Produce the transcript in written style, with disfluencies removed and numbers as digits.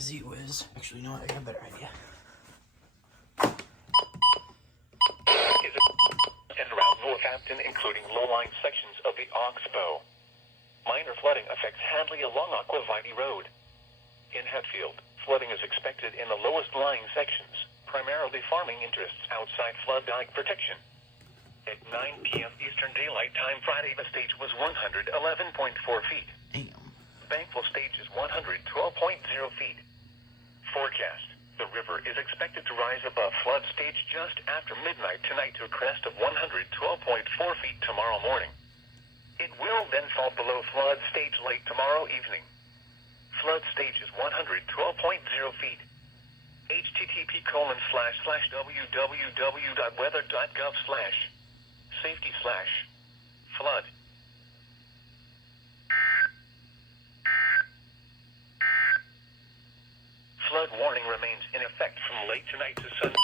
Z-Wiz. Actually, you know what? I got a better idea. And around Northampton, including low-lying sections of the Oxbow. Minor flooding affects Hadley along Aquavitae Road. In Hatfield, flooding is expected in the lowest-lying sections, primarily farming interests outside flood dike protection. At 9 p.m. Eastern Daylight Time Friday, the stage was 111.4 feet. Damn. Bankful stage is 112.0 feet. Forecast. The river is expected to rise above flood stage just after midnight tonight to a crest of 112.4 feet tomorrow morning. It will then fall below flood stage late tomorrow evening. Flood stage is 112.0 feet. http://www.weather.gov/safety/flood. Flood warning remains in effect from late tonight to Sunday.